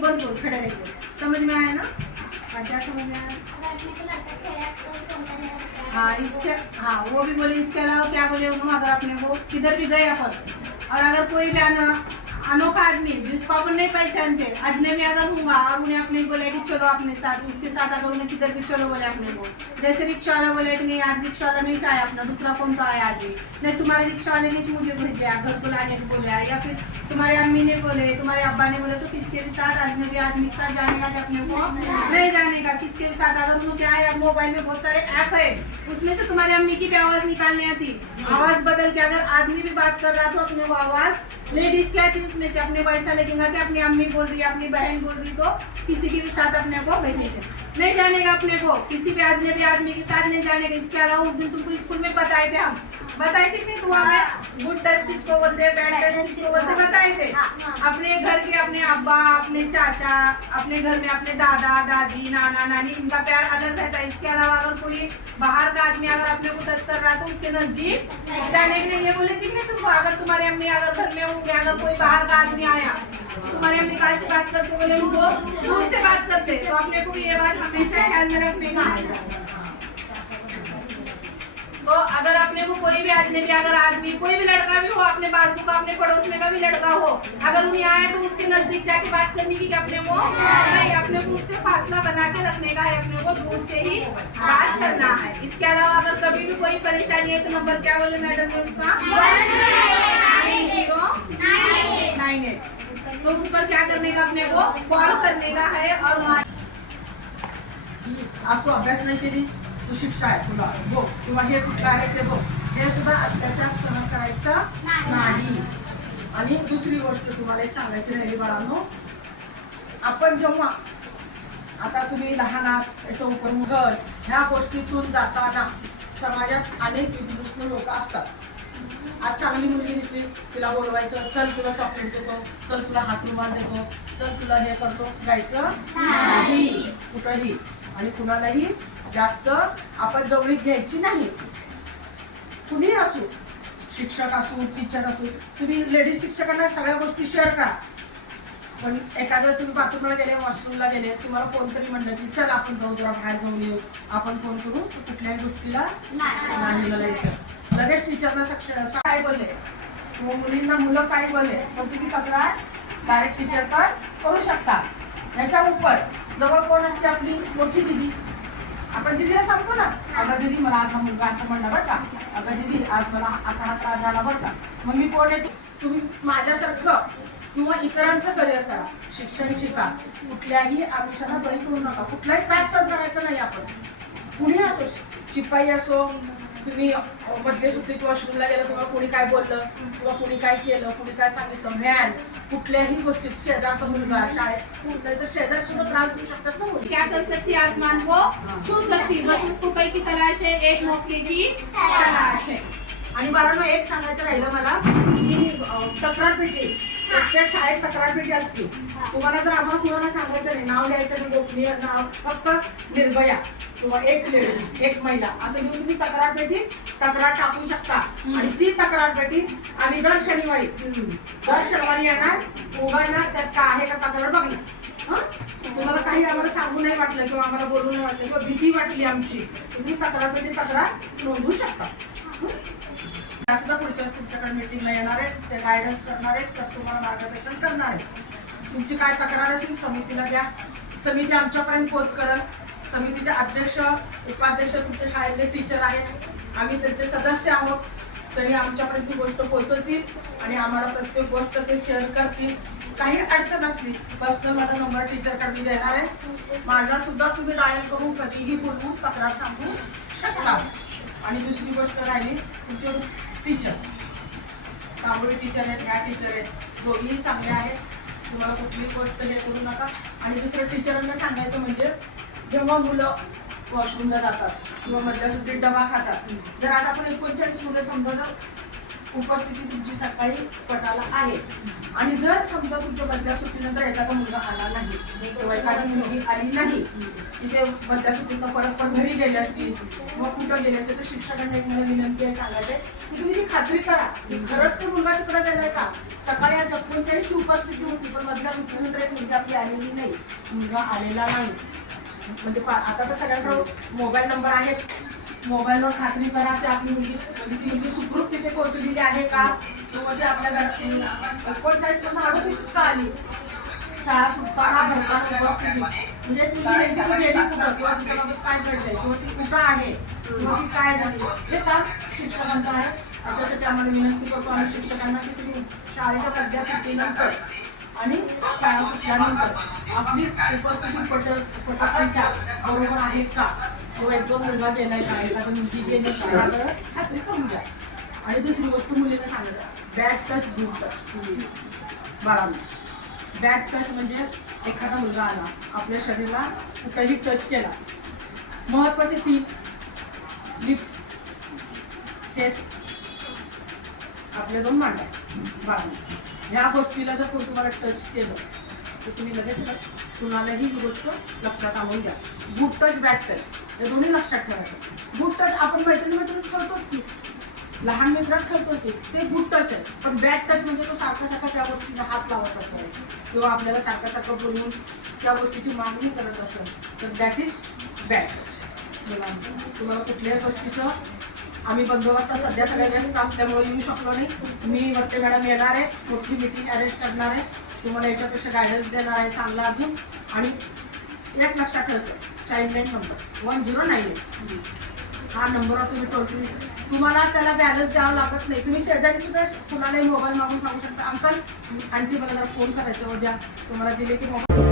बनतो खड़े रहिए समझ में आया ना हाँ क्या समझ में आया हाँ इसके हाँ वो भी बोले इसके अलावा क्या बोले? उन्होंने अगर अपने को किधर भी गए अपन और अगर कोई भी आना अनोखा आदमी, जिसको अपन नहीं पहचानते। अजनबी अगर होगा और उन्हें अपने बोले कि चलो अपने साथ, उसके साथ अगर उन्हें किधर भी चलो बोले अपने को। जैसे रिक्शा वाला बोले कि नहीं, आज रिक्शा वाला नहीं चाहे, अपना दूसरा कौन तो आया आदमी नहीं, तुम्हारे रिक्शा वाले ने मुझे भेजा, घर को लाने को बोला, या फिर तुम्हारे अम्मी ने बोले, तुम्हारे अब्बा ने बोले तो किसके भी साथ अजनबी आदमी के साथ जाने का अपने को नहीं जाने का, किसके भी साथ? अगर उन्होंने क्या है, मोबाइल में बहुत सारे ऐप है, उसमें से तुम्हारी अम्मी की भी आवाज़ निकालने आती। आवाज़ बदल के अगर आदमी भी बात कर रहा तो अपने वो आवाज़ लेडीज़ क्या थी उसमें से अपने को ऐसा लगेगा कि अपनी अम्मी बोल रही है, अपनी बहन बोल रही तो किसी के भी साथ अपने को भेजे नहीं जानेगा अपने को। किसी भी अजनबी आदमी के साथ नहीं जानेगा। इसके अलावा उस दिन तुमको स्कूल में बताए थे हम। बताए थे कि दुआ में गुड टच किसको बोलते हैं बैड टच किसको बोलते हैं बताए थे? अपने घर के अपने अब्बा अपने चाचा अपने घर में अपने दादा दादी नाना नानी इनका प्यार अलग रहता है। इसके अलावा अगर कोई बाहर का आदमी अगर अपने को टच कर रहा है तो उसके नज़दीक जाने के लिए ये बोले थे तुमको अगर तुम्हारी अम्मी अगर घर में होंगे अगर कोई बाहर का आदमी आया तुम्हारी अम्मी कहाँ से बात करते बोले उनको दूर से बात करते तो अपने को ये बात हमेशा ख्याल में रखने का तो अगर अपने को कोई भी अजनबी अगर आदमी, कोई भी लड़का भी हो, अपने बाजू का, अपने पड़ोस में का भी लड़का हो, अगर उन्हें आए तो उसके नज़दीक जाके बात करने की अपने को नहीं अपने को उससे फासला बना के रखने का है, अपने को दूर से ही बात करना है। इसके अलावा अगर कभी भी कोई परेशानी है तो नंबर क्या बोले मैडम ने उसका? Nine zero nine eight. तो उस पर क्या करने का, अपने को कॉल करने का है और की आज तू अभ्यास नाही केली तू शिक्षा आहे तुला बघ किंवा हे कुठलं आहे ते बघ हे सुद्धा अत्याचार सहन करायचा नाही. आणि दुसरी गोष्ट तुम्हाला एक सांगायची राहिली बाळांनो. आपण जेव्हा आता तुम्ही लहान आहात उपर घर ह्या गोष्टीतून जाताना समाजात अनेक विकृष्ण लोक असतात. आज चांगली मुलगी दिसली तिला बोलवायचं चल तुला चॉकलेट देतो चल तुला हात रुमाल देतो चल तुला हे करतो जायचं नाही. कुठंही. आणि कुणालाही जास्त आपण जवळीक घ्यायची नाही. कुणी असू शिक्षक असू टीचर असू तुम्ही लेडीज शिक्षकांना सगळ्या गोष्टी शेअर करा. पण एखाद्या तुम्ही बाथरूमला गेले वॉशरूमला गेले तुम्हाला कोणतरी म्हणलं की चल आपण जाऊ जरा बाहेर जाऊन येऊ. आपण फोन करू कुठल्याही गोष्टीला नाही बोलायचं. लगेच टीचरना सक्ष काय बोलले? व मुलींना मुलं काय बोलले? तर तुम्ही तक्रार? डायरेक्ट टीचरकडे करू शकता याच्या उपर जवळ कोण असते आपली? मोठी दिदी. आपण दिदीला सांगतो ना अगं दिदी मला आज हा मुलगा असं म्हणला बरं का. अगं दिदी आज मला असा हा त्रास झाला बरं का. मग मी कोण आहे तुम्ही माझ्यासारखं किंवा इतरांचं करिअर करा. शिक्षण शिका. कुठल्याही आमिषाला बळी करू नका. कुठलाही त्रास सहन करायचा नाही आपण. कुणी असो शिपाई असो तुम्ही मधले सुट्टीत वॉशरूमला गेलं तुम्हाला कोणी काय बोललं किंवा कोणी काय केलं कोणी काय सांगितलं व्हॅन कुठल्याही गोष्टीत शेजारचा मुलगा शाळेत तर शेजार सुद्धा त्रास देऊ शकतात ना मुली. क्या कर सकती है आसमान को? छू सकती बस उसको कई की तलाश है एक मौके की तलाश है। आणि बाळांनो एक सांगायचं राहिलं मला की तक्रार पेटी प्रत्येक शाळेत तक्रार पेटी असते तुम्हाला जर आम्हाला कुणाला सांगायचं नाही नाव घ्यायचं नाही गोपनीय नाव फक्त निर्भया किंवा एक लेडी एक महिला असं घेऊन तुम्ही तक्रार पेटी तक्रार टाकू शकता. आणि ती तक्रार पेटी आम्ही दर शनिवारी दर शनिवारी येणार उघडणार त्यात काय आहे का तक्रार बघणार. तुम्हाला काही आम्हाला सांगू नाही वाटलं किंवा आम्हाला बोलू नाही वाटलं किंवा भीती वाटली आमची तुम्ही तक्रार पेटी तक्रार नोंदवू शकता. त्या सुद्धा पुढच्याच तुमच्याकडे मीटिंगला येणार आहेत ते गायडन्स करणार आहेत तर तुम्हाला मार्गदर्शन करणार आहेत. तुमची काय तक्रार असेल समितीला द्या. समिती आमच्यापर्यंत पोहोच करल. समितीचे अध्यक्ष उपाध्यक्ष तुमच्या शाळेतले टीचर आहेत. आम्ही त्यांचे सदस्य आहोत. तरी आमच्यापर्यंत ही गोष्ट पोहोचवतील आणि आम्हाला प्रत्येक गोष्ट ते शेअर करतील. काही अडचण असली पर्सनल माझा नंबर टीचरकडे मी देणार आहे. माझा सुद्धा तुम्ही डायल करून कधीही बोलवून तक्रार सांगू शकता. आणि दुसरी गोष्ट राहिली तुमचे टीचर तांबोळी टीचर आहेत ह्या टीचर आहेत. दोघीही चांगले आहेत. तुम्हाला कुठलीही गोष्ट हे करू नका. आणि दुसरं टीचरांना सांगायचं म्हणजे जेव्हा मुलं वॉशरूमला जातात किंवा मधल्या सुट्टीत डबा खातात. जर आता आपण एकोणचाळीस मुलं समजा जर उपस्थिती तुमची सकाळी पटाला आहे. आणि जर समजा तुमच्या मधल्या सुट्टीनंतर एखादा मुलगा आला नाही किंवा एखादी मुलगी आली नाही तिथे मधल्या सुट्टीतनं परस्पर घरी गेले असतील मग कुठं गेले असतील तर शिक्षकांना एक मला विनंती आहे सांगायचे की तुम्ही ती खात्री करा की खरंच ते मुलगा तिकडे गेलाय का? सकाळी आज एकोणचाळीसची उपस्थिती होती पण मधल्या सुट्टीनंतर एक मुलगी आपली आलेली नाही. मुलगा आलेला नाही. म्हणजे पा- आता तर सगळ्यांकडे मोबाईल नंबर आहेत. मोबाईलवर खात्री करा की आपली मुलगी म्हणजे ती मुलगी सुखरूप तिथे पोहोचलेली आहे का? किंवा ती आपल्या घरात एकोणचाळीस मधून अडतीस का आली? शाळा सुटताना भरताना उपस्थिती. म्हणजे ती नेमकी ती गेली कुठं? किंवा तिच्या तिच्याबाबत काय घडलंय? किंवा ती कुठं आहे? किंवा ती काय झाली? हे काम शिक्षकांचं आहे. त्याच्यासाठी आम्हाला विनंती करतो आम्ही शिक्षकांना की तुम्ही शाळेच्या पद्या सुट्टीनंतर आणि शाळा सुटल्यानंतर आपली उपस्थिती पट पटसंख्या बरोबर आहे का? किंवा एक दोन मुलगा गेलाय का एखादा मुलगी गेली का खात्री करून घ्या. आणि दुसरी गोष्ट मुलींना सांगत बॅड टच गुड टच बाळांना बॅड टच म्हणजे एखादा मुलगा आला आपल्या शरीराला कुठेही टच केला. महत्त्वाचे तीन लिप्स चेस्ट आपले दोन मांड्या बाळांना ह्या गोष्टीला जर कोण तुम्हाला टच केलं तर तुम्ही लगेच ना कुणालाही ही गोष्ट लक्षात आणून द्या. गुड टच बॅड टच हे दोन्ही लक्षात ठेवायचं. गुड टच आपण मैत्रिणी मैत्रिणी खेळतोच की. लहान मित्रात खेळतो की. ते गुड टच आहे. पण बॅड टच म्हणजे तो सारखा सारखा त्या गोष्टीला हात लावत असेल. किंवा आपल्याला सारखा सारखं बोलून त्या गोष्टीची मागणी करत असेल. तर दॅट इज बॅड टच तुम्हाला कुठल्याही गोष्टीचं आम्ही बंदोबस्त सध्या सगळ्या व्यस्त असल्यामुळे येऊ शकलो नाही. मी वट्टे मॅडम येणार आहे. मोठी मीटिंग अरेंज करणार आहे. तुम्हाला याच्यापेक्षा गायडन्स देणार आहे चांगला अजून. आणि एक लक्षात ठेवायचं childline number one zero nine eight हा नंबरवर तुम्ही टोल फ्री तुम्हाला त्याला बॅलन्स द्यावं लागत नाही. तुम्ही शेजारी सुद्धा कुणालाही मोबाईल मागून सांगू शकता. अंकल आंटी मला जरा फोन करायचा. उद्या हो, तुम्हाला दिले की मोबाईल